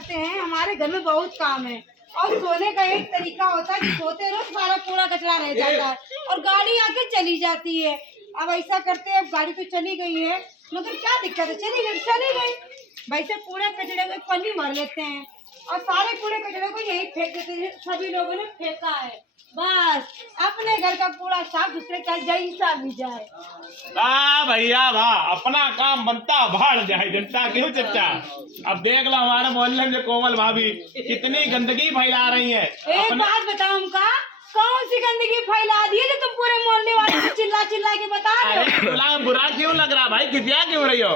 करते हैं, हमारे घर में बहुत काम है और सोने का एक तरीका होता है कि सोते रोज सारा कूड़ा कचरा रह जाता है और गाड़ी आके चली जाती है। अब ऐसा करते हैं, अब गाड़ी तो चली गई है मगर क्या दिक्कत है, चली गई। वैसे कूड़े कचरे को पन्नी भर लेते हैं और सारे कूड़े कचरे को यही फेंक देते हैं। सभी लोगों ने फेंका है, बस अपने घर का कूड़ा साफ सुथरे का जैसा भी जाए। वाह भैया वाह, अपना काम बनता भाड़ जाए जनता क्यों चच्चा। अब देख लो हमारे मोहल्ले में कोमल भाभी कितनी गंदगी फैला रही है। एक बात बताओ हमका, कौन सी गंदगी फैला दी है जो तुम पूरे मोहल्ले वाले को चिल्ला चिल्ला के बता रहे हो? बुरा क्यों लग रहा भाई, खिसिया क्यों रही हो?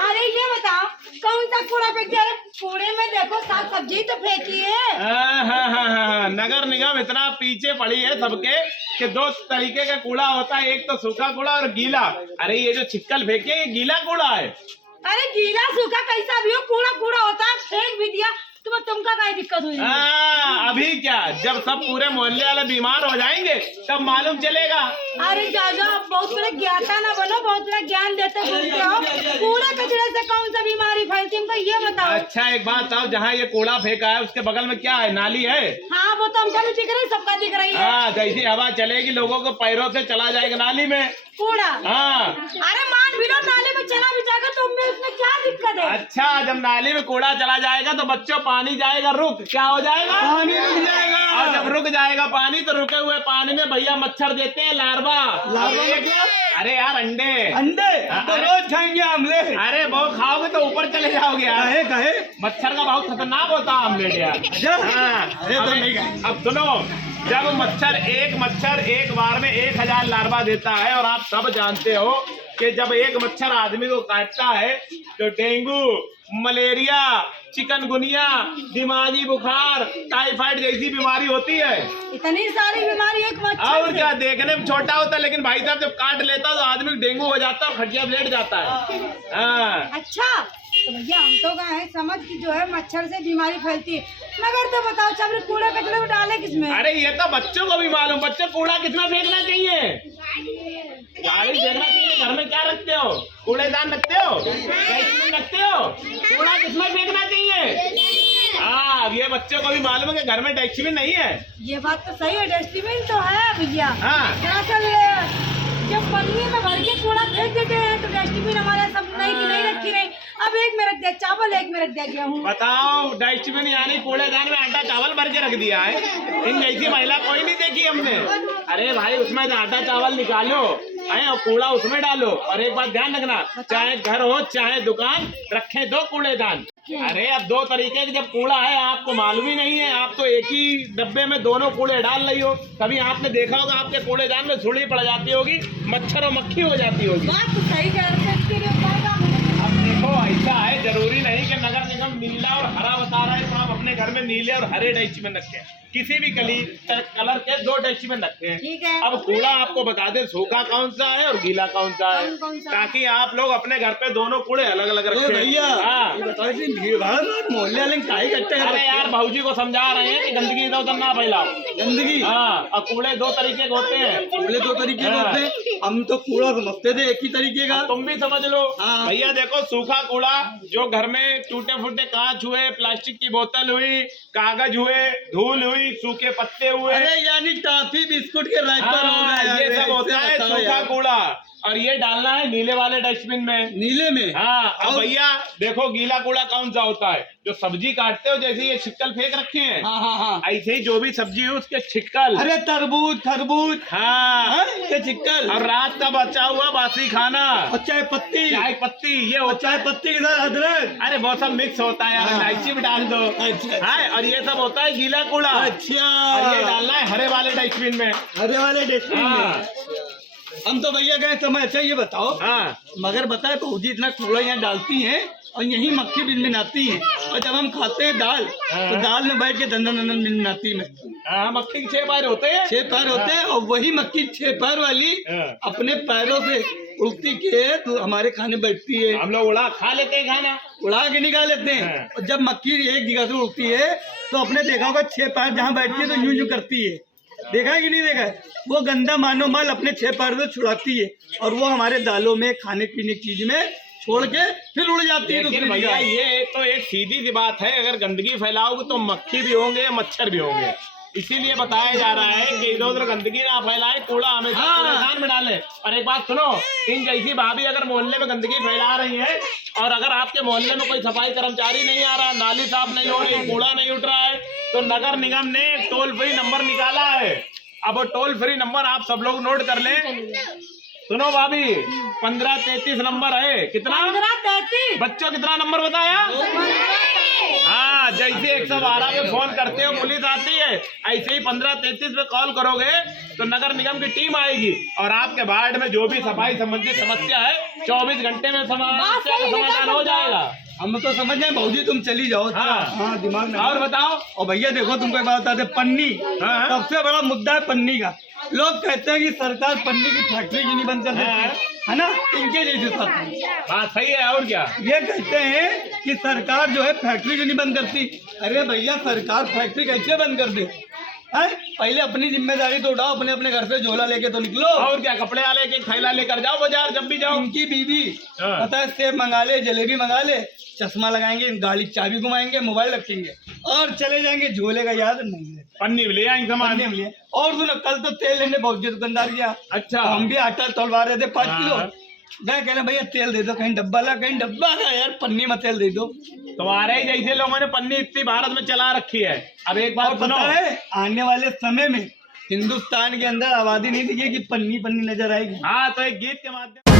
अरे ये बताओ कौन सा कूड़ा फेंक दिया? कूड़े में देखो साग सब्जी तो फेंकी है। हाँ, नगर निगम इतना पीछे पड़ी है सबके कि दो तरीके का कूड़ा होता है, एक तो सूखा कूड़ा और गीला। अरे ये जो छिक्कल फेंके ये गीला कूड़ा है। अरे गीला सूखा कैसा भी हो, कूड़ा कूड़ा होता है, फेंक भी दिया तो तुमका क्या दिक्कत हुई? अभी क्या, जब सब पूरे मोहल्ले वाले बीमार हो जाएंगे तब मालूम चलेगा। अरे जाजा आप बहुत बड़ा ज्ञाता ना बनो, बहुत बड़ा ज्ञान देते घूमते हो। कूड़े कचरे से कौन सा बीमारी फैलती है ये बताओ। अच्छा एक बात बताओ, जहाँ ये कूड़ा फेंका है उसके बगल में क्या है, नाली है? हाँ वो तो हमका भी दिख रही, सबका दिख रही है। हाँ, जैसी हवा चलेगी लोगों को पैरों से चला जाएगा नाली में कूड़ा। हाँ, अरे मान भी लो नाली में चला भी जाएगा तो उसमें क्या दिक्कत है? अच्छा जब नाली में कूड़ा चला जाएगा तो बच्चों पानी जाएगा रुक, क्या हो जाएगा? पानी रुक जाएगा। और जब रुक जाएगा पानी तो रुके हुए पानी में भैया मच्छर देते हैं लार्वा। मतलब? अरे यार अंडे तो रोज खाएंगे आमलेट। अरे वो खाओगे तो ऊपर चले जाओगे यार। कहे मच्छर का बहुत खतरनाक होता है आमलेट यार। हाँ, अब सुनो, जब मच्छर एक बार में 1000 लार्वा देता है और आप सब जानते हो कि जब एक मच्छर आदमी को काटता है तो डेंगू, मलेरिया, चिकनगुनिया, दिमागी बुखार, टाइफाइड जैसी बीमारी होती है। इतनी सारी बीमारी एक मच्छर और क्या, देखने में छोटा होता है लेकिन भाई साहब जब काट लेता है तो आदमी डेंगू हो जाता है और खटिया लेट जाता है। हाँ। अच्छा तो भैया हम तो गए हैं समझ की जो है मच्छर से बीमारी फैलती है, मगर तो बताओ सब कूड़ा कचरे में डाले किसमें? अरे ये तो बच्चों को भी मालूम, बच्चों कूड़ा कितना फेंकना चाहिए? गाड़ी फेंकना चाहिए। घर में क्या रखते हो, कूड़ेदान रखते हो, डस्टबिन रखते हो, कूड़ा कितना फेंकना चाहिए? हाँ, अब ये बच्चों को भी मालूम है कि घर में डस्टबिन नहीं है। ये बात तो सही है, डस्टबिन तो है भैया। हाँ। दरअसल जब पन्नी में भर के कूड़ा फेंक देते हैं तो डस्टबिन हमारा सब नहीं रखी रही। अब एक में रख दिया चावल, एक में रख दिया गेहूँ। बताओ, डस्टबिन यानी कूड़ेदान में आटा चावल भर के रख दिया है। इन जैसी महिला कोई नहीं देखी हमने। अरे भाई उसमें आटा चावल निकालो और कूड़ा उसमें डालो। और एक बात ध्यान रखना, चाहे घर हो चाहे दुकान, रखे दो कूड़ेदान। अरे अब दो तरीके के जब कूड़ा है आपको मालूम ही नहीं है, आप तो एक ही डब्बे में दोनों कूड़े डाल रही हो। कभी आपने देखा होगा आपके कूड़ेदान में झुड़ी पड़ जाती होगी, मच्छर और मक्खी हो जाती होगी। बात तो सही कह रहे अब देखो ऐसा है, जरूरी नहीं कि नगर निगम नीला और हरा बता रहा है तो आप अपने घर में नीले और हरे डस्टबिन रखें। किसी भी कलर के 2 डस्टबिन रखें। ठीक है। अब कूड़ा आपको बता दें सूखा कौन सा है और गीला कौन सा है, ताकि आप लोग अपने घर पे दोनों कूड़े अलग अलग रखें। भैया मोहल्ले वाले का इकट्ठे। अरे यार भाऊजी को समझा रहे हैं कि गंदगी इधर उधर ना फैलाओ। गंदगी हाँ, और कूड़े 2 तरीके के होते हैं। कूड़े 2 तरीके के होते हैं, हम तो कूड़ा समझते थे एक ही तरीके का। तुम भी समझ लो। भैया देखो, सूखा कूड़ा जो घर में टूटे फूटे कांच हुए, प्लास्टिक की बोतल हुई, कागज हुए, धूल हुई, सूखे पत्ते हुए, अरे यानी टॉफी बिस्कुट के रैपर हो गए, ये सब होता है सूखा कूड़ा। और ये डालना है नीले वाले डस्टबिन में। नीले में? हाँ। अब भैया देखो गीला कूड़ा कौन सा होता है, जो सब्जी काटते हो, जैसे ये छिक्कल फेंक रखे हैं। हाँ। ऐसे ही जो भी सब्जी है उसके छिक्कल। अरे तरबूज खरबूज। हाँ, ये छिक्कल। और रात का बचा हुआ बासी खाना और चाय पत्ती ये होता चाय पत्ती के साथ अदरक। अरे वो सब मिक्स होता है, इलायची भी डाल दो। हाँ, और ये सब होता है गीला कूड़ा। अच्छा, और ये डालना है हरे वाले डस्टबिन में। हरे वाले डस्टबिन में हम तो भैया गए समय। अच्छा ये बताओ, हाँ, मगर बताए भौजी इतना कूड़ा यहाँ डालती हैं और यही मक्खी भिनभिनाती हैं, और जब हम खाते हैं दाल तो दाल में बैठ के दंदन दंदन भिनभिनाती है। मक्खी के 6 पैर होते हैं। 6 पैर होते हैं, और वही मक्खी 6 पैर वाली अपने पैरों से उड़ती के तो हमारे खाने बैठती है। हम लोग उड़ा खा लेते हैं, खाना उड़ा के निकाल लेते हैं। और जब मक्खी एक जगह से उड़ती है तो अपने देखा होगा 6 पैर जहाँ बैठती है तो यूं यूं करती है। देखा है कि नहीं देखा है? वो गंदा मानो माल अपने 6 पैर से छुड़ाती है और वो हमारे दालों में, खाने पीने की चीज में छोड़ के फिर उड़ जाती है लेकिन दूसरी भैया जगह। ये तो एक सीधी सी बात है, अगर गंदगी फैलाओगे तो मक्खी भी होंगे, मच्छर भी होंगे। इसीलिए बताया जा रहा है कि इधर उधर गंदगी ना फैलाए, कूड़ा हमेशा कूड़ेदान में डालें। और एक बात सुनो, इन जैसी भाभी अगर मोहल्ले में गंदगी फैला रही है और अगर आपके मोहल्ले में कोई सफाई कर्मचारी नहीं आ रहा, नाली साफ नहीं हो रही, कूड़ा नहीं उठ रहा है, तो नगर निगम ने एक टोल फ्री नंबर निकाला है। अब वो टोल फ्री नंबर आप सब लोग नोट कर लें। सुनो भाभी, 1533 नंबर है। कितना? 1533। बच्चों कितना नंबर बताया? हाँ, जैसे 112 पे फोन करते हो पुलिस आती है, ऐसे ही 1533 पे कॉल करोगे तो नगर निगम की टीम आएगी और आपके वार्ड में जो भी सफाई संबंधी समस्या है 24 घंटे में समस्या का समाधान हो जाएगा। हम तो समझ जाए भाजी, तुम चली जाओ। हाँ, दिमाग में। और बताओ। और भैया देखो, तुमको एक बात बताते, पन्नी सबसे बड़ा मुद्दा है पन्नी का। लोग कहते हैं कि सरकार पन्नी की फैक्ट्री क्यों नहीं बंद कर सकती, है ना? इनके जैसे साथी बात सही है। और क्या ये कहते हैं कि सरकार जो है फैक्ट्री क्यों नहीं बंद करती। अरे भैया, सरकार फैक्ट्री कैसे बंद कर दे? है, पहले अपनी जिम्मेदारी तो उठाओ, अपने अपने घर से झोला लेके तो निकलो। और क्या, कपड़े वाले एक थैला लेकर जाओ बाजार जब भी जाओ। उनकी बीवी पता है, सेब मंगा ले, जलेबी मंगा ले, चश्मा लगाएंगे, गाड़ी चाबी घुमाएंगे, मोबाइल रखेंगे और चले जाएंगे। झोले का याद नहीं है, पन्नी ले आएंगे सामान। पन्नी लिए। और सुनो, कल तो तेल लेने पहुंच गए दुकानदार गया। अच्छा। तो हम भी आटा तोलवा रहे थे 5 किलो। मैं कह रहा भैया तेल दे दो, कहीं डब्बा ला, कहीं डब्बा का यार पन्नी में तेल दे दो। तुम्हारे जैसे लोगों ने पन्नी इतनी भारत में चला रखी है। अब एक बात सुनो, पता है, आने वाले समय में हिंदुस्तान के अंदर आबादी नहीं दिखेगी, पन्नी पन्नी नजर आएगी। हाँ, तो एक गीत के माध्यम